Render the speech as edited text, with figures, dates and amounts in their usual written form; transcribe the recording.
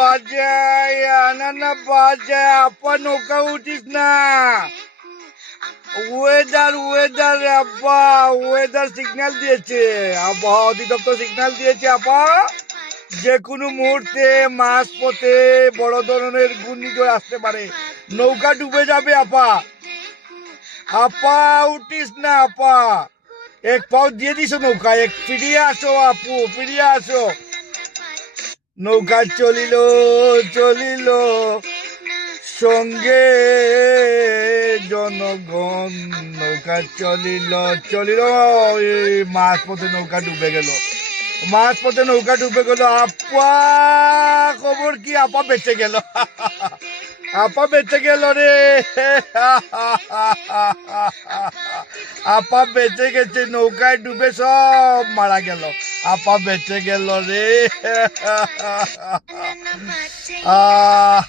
বাজায় আনানা বাজায় আপা নৌকা উঠিস না। ওয়েদার আপা ওয়েদার সিগন্যাল দিয়েছে, আবহাওয়া অধিদপ্তর সিগন্যাল দিয়েছে আপা যে কোনো মুহূর্তে মাঝ পথে বড় ধরনের ঘূর্ণিঝড় আসতে পারে, নৌকা ডুবে যাবে আপা। আপা উঠিস না আপা, এক পাও দিয়ে দিছো নৌকা, এক ফিরিয়ে আসো আপু, ফিরিয়ে আসো। নৌকা চলিল চলিল সঙ্গে জনগণ, নৌকা চলিল চলিল মাঝ পথে নৌকা ডুবে গেল, মাঝ পথে নৌকা ডুবে গেল। আপা খবর কি? আপা বেঁচে গেল, আপা বেঁচে গেল রে, আপা বেঁচে গেছে, নৌকায় ডুবে সব মারা গেল, আপা বেঁচে গেল রে। আহ